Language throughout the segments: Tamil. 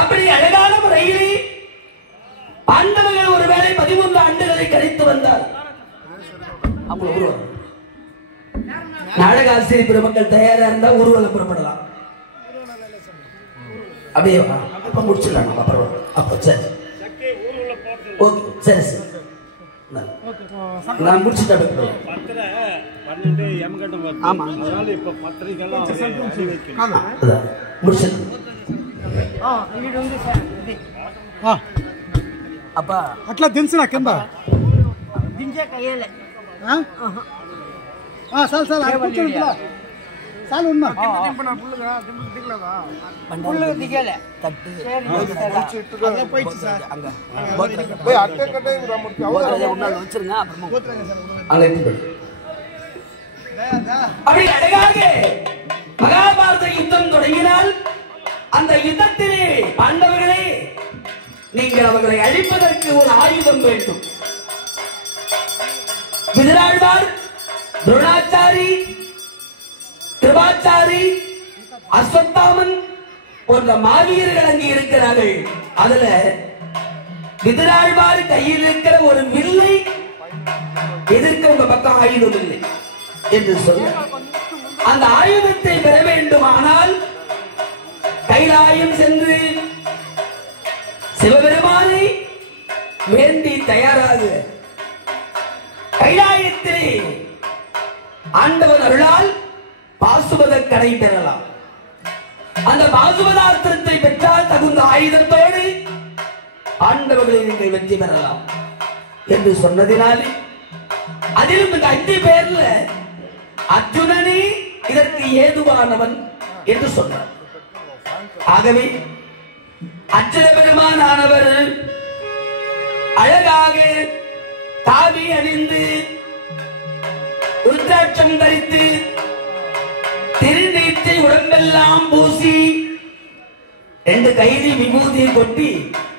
அப்படி அழகான முறையிலே பாண்டவர்கள் ஒருவேளை 13 ஆண்டுகளை கழித்து வந்தார். நாடக ஆசிரியர் பெருமக்கள் தயாரா இருந்தா ஊர்வலம் புறப்படலாம். அப்படியே அப்ப முடிச்சிடலாம். அப்புறம் அப்ப சரி ஓகே சரி சரி நான் முடிச்சுட்டு அப்பா అట్లా దించునా కింద దించే కయ్యలే చాలు చాలు కూర్చోండి చాలు ఉన్నా పుల్లుగా దిగలే அப்படி அழகாக மகாபாரத யுத்தம் தொடங்கினால் அந்த யுத்தத்திலே பாண்டவர்களே நீங்கள் அவர்களை அழிப்பதற்கு ஒரு ஆயுதம் வேண்டும். விதுராழ்வார், துரோணாச்சாரி, கிருபாச்சாரி, அஸ்வத்தாமன் போன்ற மாவீரர்கள் அங்கே இருக்கிறார்கள். அதுல விதுராழ்வார் கையில் இருக்கிற ஒரு வில்லை எதிர்க்க உங்க பக்கம் ஆயுதம் இல்லை என்று சொல்ல அந்த ஆயுதத்தை பெற வேண்டுமானால் கைலாயம் சென்று சிவபெருமானை வேண்டி தயாராக கைலாயத்திலே ஆண்டவன் அருளால் பாசுபத கடை பெறலாம். அந்த பாசுபதாஸ்திரத்தை பெற்றால் தகுந்த ஆயுதத்தோடு ஆண்டவர்களை நீங்கள் வெற்றி பெறலாம் என்று சொன்னதினாலே அதிலும் இந்த 5 பேர்ல அர்ஜுனனே இதற்கு ஏதுவானவன் என்று சொன்னார். ஆகவே அர்ஜுன பெருமானானவர் அழகாக தாவி அணிந்து ருத்ராட்சம் தரித்து திருநீற்றை உடம்பெல்லாம் பூசி 2 கைதி விபூதியை கொட்டி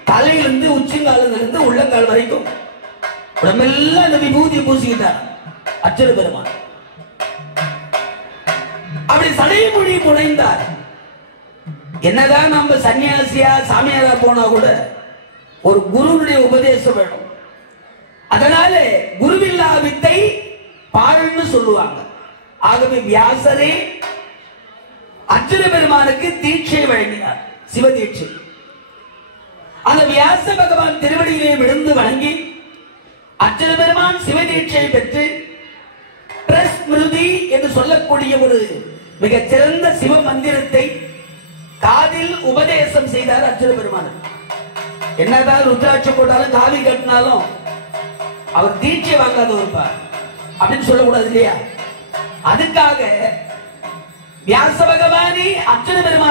தலையிலிருந்து உச்சிங்காலிலிருந்து உள்ளங்கால் வரைக்கும் உடம்பெல்லாம் அந்த விபூதியை பூசிக்கிட்டார் அர்ஜுன பெருமான். அப்படி சடைமொழி முனைந்தார். என்னதான் நம்ம சன்னியாசியா சாமியாரா போனா கூட ஒரு குருவுடைய உபதேசம் வேணும். அதனால குருவில்லா வித்தை பாருன்னு சொல்லுவாங்க. ஆகவே வியாசரே அர்ஜுன பெருமானுக்கு தீட்சை வழங்கினார், சிவ தீட்சை. அந்த வியாச பகவான் திருவடியிலே விழுந்து வணங்கி அர்ஜுன பெருமான் சிவ தீட்சை பெற்று பிரஸ்மிருதி என்று சொல்லக்கூடிய ஒரு மிகச் சிறந்த சிவ மந்திரத்தை காதில் உபதேசம் செய்தார் அர்ஜுன பெருமான். என்னதான் ருத்ராட்சம் போட்டாலும் காவி கட்டினாலும் அவர் தீட்சை வாங்காத இருப்பார் அப்படின்னு சொல்லக்கூடாது இல்லையா? அதுக்காக வியாச பகவானே அர்ஜுன பெருமான்